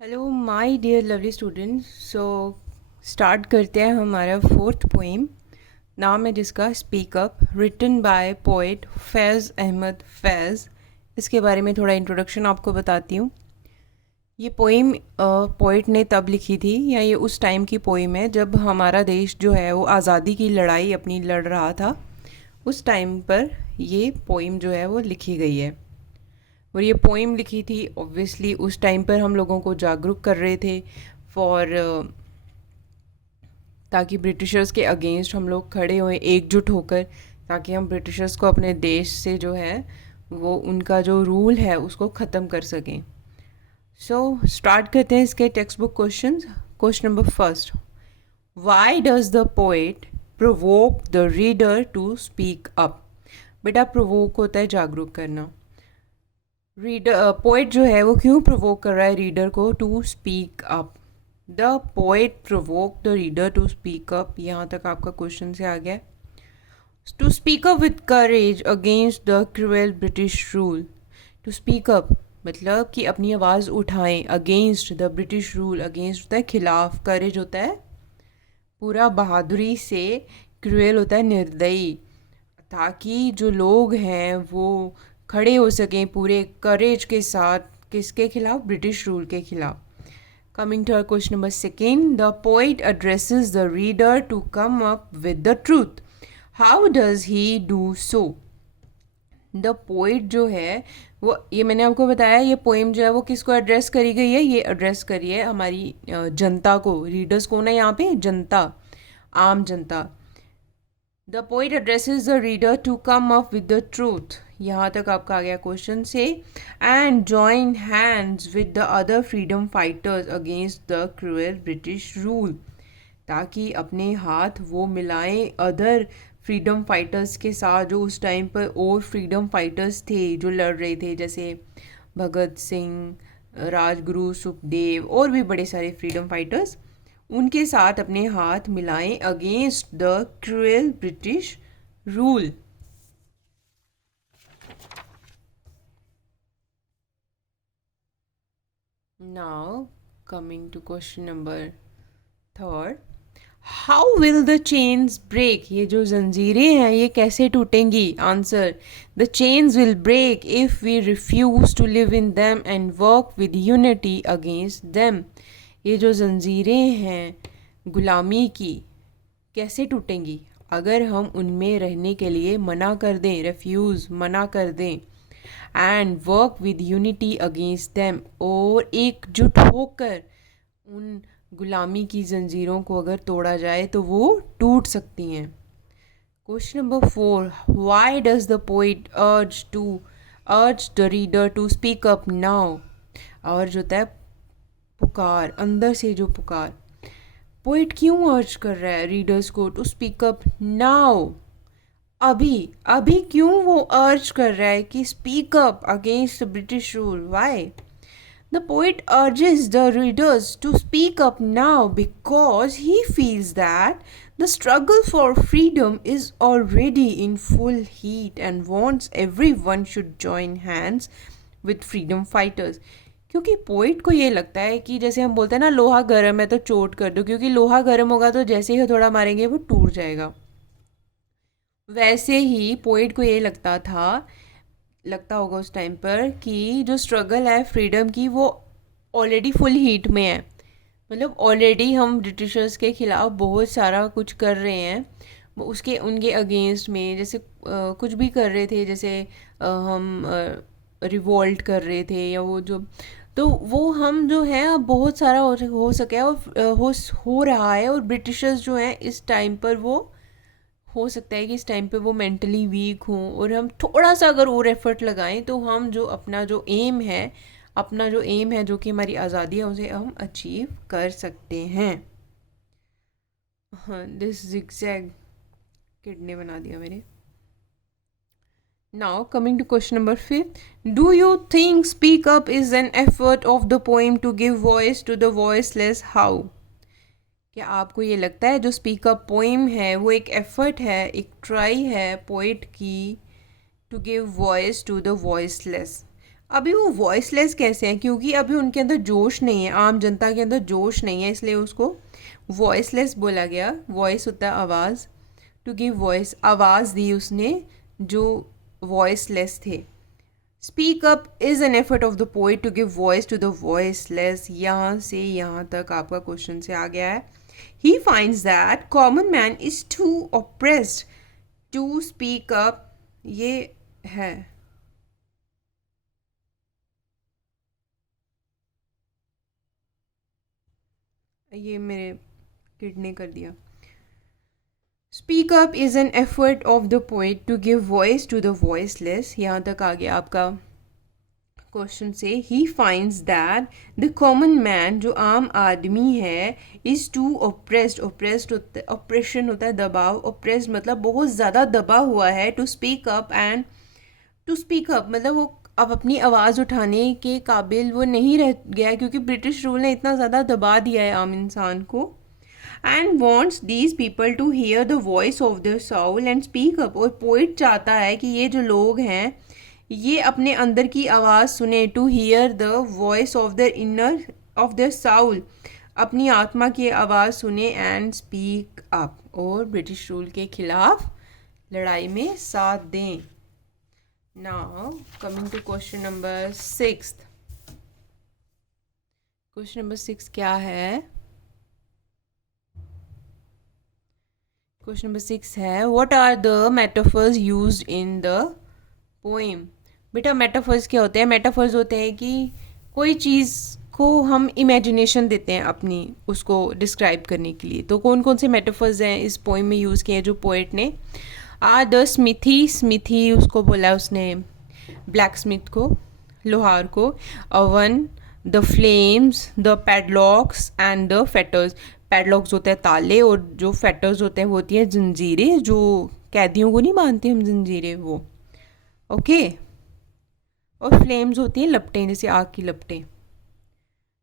Hello my dear lovely students. So start करते हैं हमारा फोर्थ पोइम। नाम है जिसका speak up, written by poet Faiz Ahmad Faiz. इसके बारे में थोड़ा इंट्रोडक्शन आपको बताती हूँ। ये पोइम पोइट ने तब लिखी थी, या ये उस टाइम की पोइम है जब हमारा देश जो है वो आज़ादी की लड़ाई अपनी लड़ रहा था। उस टाइम पर ये पोइम जो है वो लिखी गई है। और ये पोइम लिखी थी ऑब्वियसली उस टाइम पर हम लोगों को जागरूक कर रहे थे फॉर ताकि ब्रिटिशर्स के अगेंस्ट हम लोग खड़े हों एकजुट होकर, ताकि हम ब्रिटिशर्स को अपने देश से जो है वो उनका जो रूल है उसको ख़त्म कर सकें। सो स्टार्ट करते हैं इसके textbook question. Question number first, why does the poet provoke the reader to speak up. बेटा प्रोवोक होता है जागरूक करना। रीडर पोइट जो है वो क्यों प्रोवोक कर रहा है रीडर को to speak up. The poet provoke the reader to speak up, यहाँ तक आपका क्वेश्चन से आ गया। To speak up with courage against the cruel British rule. To speak up मतलब कि अपनी आवाज़ उठाएं against the British rule. Against होता है खिलाफ, करेज होता है पूरा बहादुरी से, क्रूएल होता है निर्दयी, ताकि जो लोग हैं वो खड़े हो सकें पूरे करेज के साथ। किसके खिलाफ? ब्रिटिश रूल के खिलाफ। Coming to our question number second, the poet addresses the reader to come up with the truth. How does he do so. The poet जो है वो, ये मैंने आपको बताया, ये पोएम जो है वो किसको एड्रेस करी गई है? ये एड्रेस करी है हमारी जनता को। रीडर्स कौन है यहाँ पे? जनता, आम जनता। The poet addresses the reader to come up with the truth, यहाँ तक आपका आ गया क्वेश्चन से। And join hands with the other freedom fighters against the cruel British rule, ताकि अपने हाथ वो मिलाएं अदर फ्रीडम फाइटर्स के साथ जो उस टाइम पर और फ्रीडम फाइटर्स थे जो लड़ रहे थे, जैसे भगत सिंह, राजगुरु, सुखदेव और भी बड़े सारे फ्रीडम फाइटर्स। उनके साथ अपने हाथ मिलाएं against the cruel British rule. Now coming to question number third, how will the chains break. ये जो जंजीरें हैं ये कैसे टूटेंगी? Answer, the chains will break if we refuse to live in them and work with unity against them. ये जो जंजीरें हैं गुलामी की कैसे टूटेंगी? अगर हम उनमें रहने के लिए मना कर दें, रेफ्यूज़ मना कर दें, and work with unity against them, और एकजुट होकर उन गुलामी की जंजीरों को अगर तोड़ा जाए तो वो टूट सकती हैं। Question number four, why does the poet urge the reader to speak up now. Urge होता है पुकार, अंदर से जो पुकार। पोइट क्यों अर्ज कर रहा है रीडर्स को टू स्पीक अप नाउ? अभी अभी क्यों वो अर्ज कर रहा है कि speak up against the British rule? Why? The poet urges the readers to speak up now because he feels that the struggle for freedom is already in full heat and wants everyone should join hands with freedom fighters. क्योंकि poet को ये लगता है कि जैसे हम बोलते हैं ना, लोहा गर्म है तो चोट कर दो, क्योंकि लोहा गर्म होगा तो जैसे ही हथौड़ा मारेंगे वो टूट जाएगा। वैसे ही पोइट को ये लगता होगा उस टाइम पर कि जो स्ट्रगल है फ्रीडम की वो ऑलरेडी फुल हीट में है। मतलब ऑलरेडी हम ब्रिटिशर्स के ख़िलाफ़ बहुत सारा कुछ कर रहे हैं, वो उसके उनके अगेंस्ट में जैसे कुछ भी कर रहे थे, जैसे हम रिवोल्ट कर रहे थे, या वो जो, तो वो हम जो है अब बहुत सारा हो सके और हो रहा है। और ब्रिटिशर्स जो हैं इस टाइम पर वो हो सकता है कि इस टाइम पे वो मेंटली वीक हों, और हम थोड़ा सा अगर और एफर्ट लगाएं तो हम जो अपना जो एम है जो कि हमारी आज़ादी है उसे हम अचीव कर सकते हैं। हाँ, दिस जिगजैग किड ने बना दिया मेरे। Now coming to question number 5, do you think speak up is an effort of the poem to give voice to the voiceless? How? क्या आपको ये लगता है जो स्पीक अप पोइम है वो एक एफर्ट है, एक ट्राई है पोइट की to give voice to the voiceless? अभी वो वॉइसलेस कैसे हैं, क्योंकि अभी उनके अंदर जोश नहीं है, आम जनता के अंदर जोश नहीं है, इसलिए उसको वॉइसलेस बोला गया। वॉइस होता है आवाज़, टू गिव वॉइस, आवाज़ दी उसने जो वॉइसलेस थे। Speak up is an effort of the poet to give voice to the voiceless. यहाँ से यहाँ तक आपका क्वेश्चन से आ गया है। He finds that common man is too oppressed to speak up, ये है। ये मेरे किड ने कर दिया। Speak up is an effort of the poet to give voice to the voiceless. यहाँ तक आ गया आपका क्वेश्चन से। He finds that the common man, जो आम आदमी है, इज़ टू ऑप्रेस्ड, ऑप्रेस्ड होता है, ऑप्रेशन होता है दबाव, ऑप्रेस्ड मतलब बहुत ज़्यादा दबा हुआ है, to speak up, and to speak up मतलब वो अब अपनी आवाज़ उठाने के काबिल वो नहीं रह गया है, क्योंकि ब्रिटिश रूल ने इतना ज़्यादा दबा दिया है आम इंसान को। And wants these people to hear the voice of the soul and speak up, और पोइट चाहता है कि ये जो लोग हैं ये अपने अंदर की आवाज़ सुने, to hear the voice of the inner of the soul, अपनी आत्मा की आवाज़ सुने, एंड स्पीक अप, और ब्रिटिश रूल के खिलाफ लड़ाई में साथ दें। Now coming to question number 6। Question number 6 क्या है? क्वेश्चन नंबर 6 है, what are the metaphors used in the poem? बेटा मेटाफर्स क्या होते हैं? मेटाफर्स होते हैं कि कोई चीज़ को हम इमेजिनेशन देते हैं अपनी, उसको डिस्क्राइब करने के लिए। तो कौन कौन से मेटाफर्स हैं इस पोएम में यूज़ किए हैं जो पोएट ने? द स्मिथी, स्मिथी उसको बोला उसने ब्लैक स्मिथ को, लोहार को। Oven, the flames, the padlocks and the fetters. Padlocks होते हैं ताले, और जो फेटर्स होते हैं वो होती है जंजीरें, जो कैदियों को नहीं बांधते हम जंजीरें, वो। ओके। और फ्लेम्स होती हैं लपटें, जैसे आग की लपटें।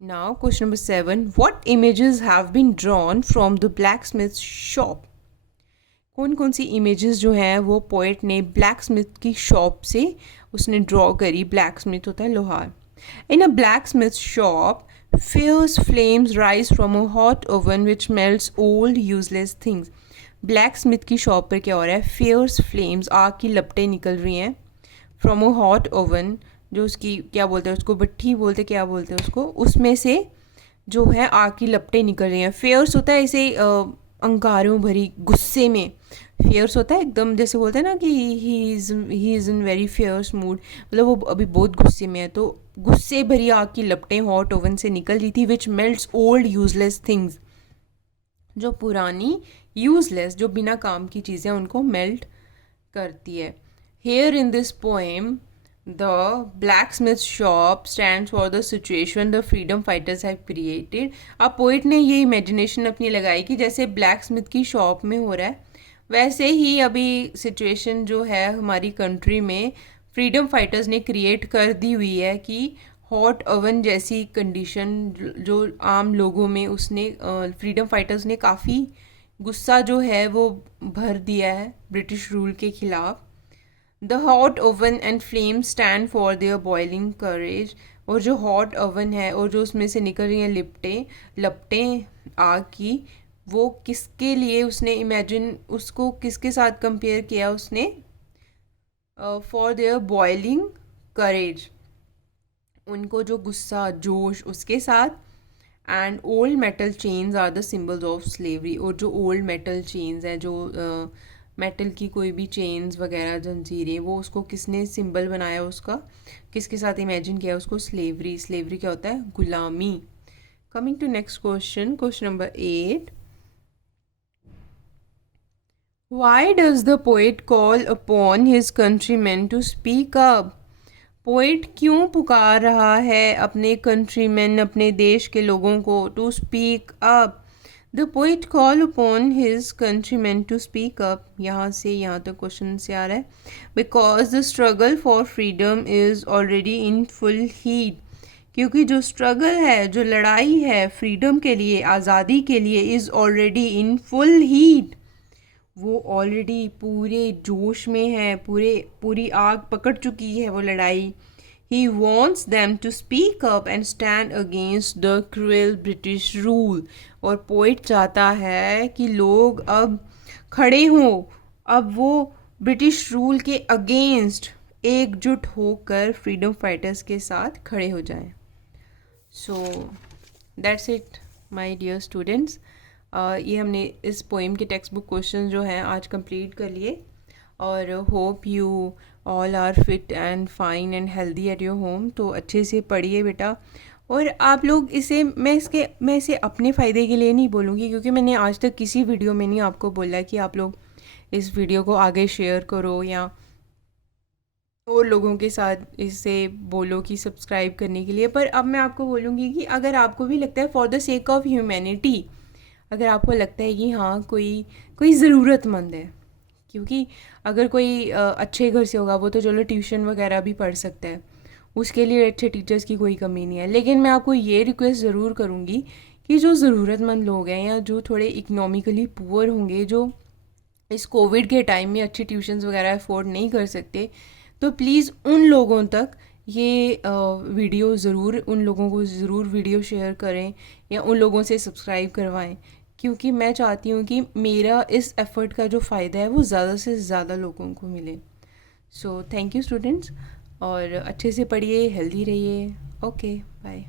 Now question number 7, what images have been drawn from the blacksmith shop? कौन कौन सी इमेजेस जो हैं वो पोएट ने ब्लैक स्मिथ की शॉप से उसने ड्रॉ करी। ब्लैक स्मिथ होता है लोहार। In a blacksmith shop fierce flames rise from a hot oven which melts old useless things। Black Smith की शॉप पर क्या हो रहा है? fierce flames, आग की लपटें निकल रही हैं, from a hot oven, जो उसकी क्या बोलते हैं उसको, भट्ठी बोलते, क्या बोलते हैं उसको, उसमें से जो है आग की लपटें निकल रही हैं। फेयर्स होता है ऐसे अंगारों भरी, गुस्से में। फेयर्स होता है एकदम, जैसे बोलते हैं ना कि he is in very fierce mood, मतलब वो अभी बहुत गुस्से में है। तो गुस्से भरी आग की लपटें हॉट ओवन से निकल रही थी, विच मेल्ट्स ओल्ड यूजलेस थिंग्स, जो पुरानी यूजलेस, जो बिना काम की चीज़ें उनको मेल्ट करती है। Here in this poem the blacksmith shop stands for the situation the freedom fighters have created. अब पोइट ने ये इमेजिनेशन अपनी लगाई कि जैसे ब्लैक स्मिथ की शॉप में हो रहा है, वैसे ही अभी सिचुएशन जो है हमारी कंट्री में फ्रीडम फाइटर्स ने क्रिएट कर दी हुई है, कि हॉट ओवन जैसी कंडीशन जो आम लोगों में उसने फ्रीडम फाइटर्स ने काफ़ी गुस्सा जो है वो भर दिया है ब्रिटिश रूल के खिलाफ। The hot oven and flame stand for their boiling courage, और जो हॉट ओवन है और जो उसमें से निकल रही हैं लपटें आग की, वो किसके लिए उसने इमेजिन, उसको किसके साथ कंपेयर किया उसने? फॉर देयर बॉइलिंग करेज, उनको जो गुस्सा जोश उसके साथ। And old metal chains are the symbols of slavery, और जो ओल्ड मेटल चेन्स हैं, जो मेटल की कोई भी चेन्स वगैरह जंजीरें, वो उसको किसने सिंबल बनाया, उसका किसके साथ इमेजिन किया उसको? स्लेवरी। स्लेवरी क्या होता है? गुलामी। Coming to next question, question number 8, Why does the poet call upon his countrymen to speak up? Poet क्यों पुकार रहा है अपने कंट्रीमैन, अपने देश के लोगों को, to speak up? The poet call upon his countryman to speak up, यहाँ से यहाँ तक क्वेश्चन से आ रहा है। Because the struggle for freedom is already in full heat, क्योंकि जो स्ट्रगल है, जो लड़ाई है फ्रीडम के लिए, आज़ादी के लिए, is already in full heat, वो ऑलरेडी पूरे जोश में है, पूरी आग पकड़ चुकी है वो लड़ाई। ही wants them to speak up and stand against the cruel British rule. और पोइट चाहता है कि लोग अब खड़े हों, अब वो ब्रिटिश रूल के अगेंस्ट एकजुट होकर फ्रीडम फाइटर्स के साथ खड़े हो जाएं. So that's it my dear students. ये हमने इस पोइम के टेक्स्ट बुक क्वेश्चन जो हैं आज कंप्लीट कर लिए. और hope you all are fit and fine and healthy at your home. तो अच्छे से पढ़िए बेटा. और आप लोग इसे मैं इसे अपने फ़ायदे के लिए नहीं बोलूँगी, क्योंकि मैंने आज तक किसी वीडियो में नहीं आपको बोला कि आप लोग इस वीडियो को आगे शेयर करो या और लोगों के साथ इसे बोलो कि सब्सक्राइब करने के लिए. पर अब मैं आपको बोलूँगी कि अगर आपको भी लगता है for the sake of humanity, अगर आपको लगता है कि हाँ कोई कोई ज़रूरतमंद है, क्योंकि अगर कोई अच्छे घर से होगा वो तो चलो ट्यूशन वगैरह भी पढ़ सकता है, उसके लिए अच्छे टीचर्स की कोई कमी नहीं है. लेकिन मैं आपको ये रिक्वेस्ट ज़रूर करूँगी कि जो ज़रूरतमंद लोग हैं या जो थोड़े इकनॉमिकली पुअर होंगे, जो इस कोविड के टाइम में अच्छी ट्यूशन्स वगैरह अफोर्ड नहीं कर सकते, तो प्लीज़ उन लोगों तक ये वीडियो ज़रूर, उन लोगों को ज़रूर वीडियो शेयर करें या उन लोगों से सब्सक्राइब करवाएं, क्योंकि मैं चाहती हूँ कि मेरा इस एफ़र्ट का जो फ़ायदा है वो ज़्यादा से ज़्यादा लोगों को मिले. सो थैंक यू स्टूडेंट्स, और अच्छे से पढ़िए, हेल्दी रहिए. Okay, bye.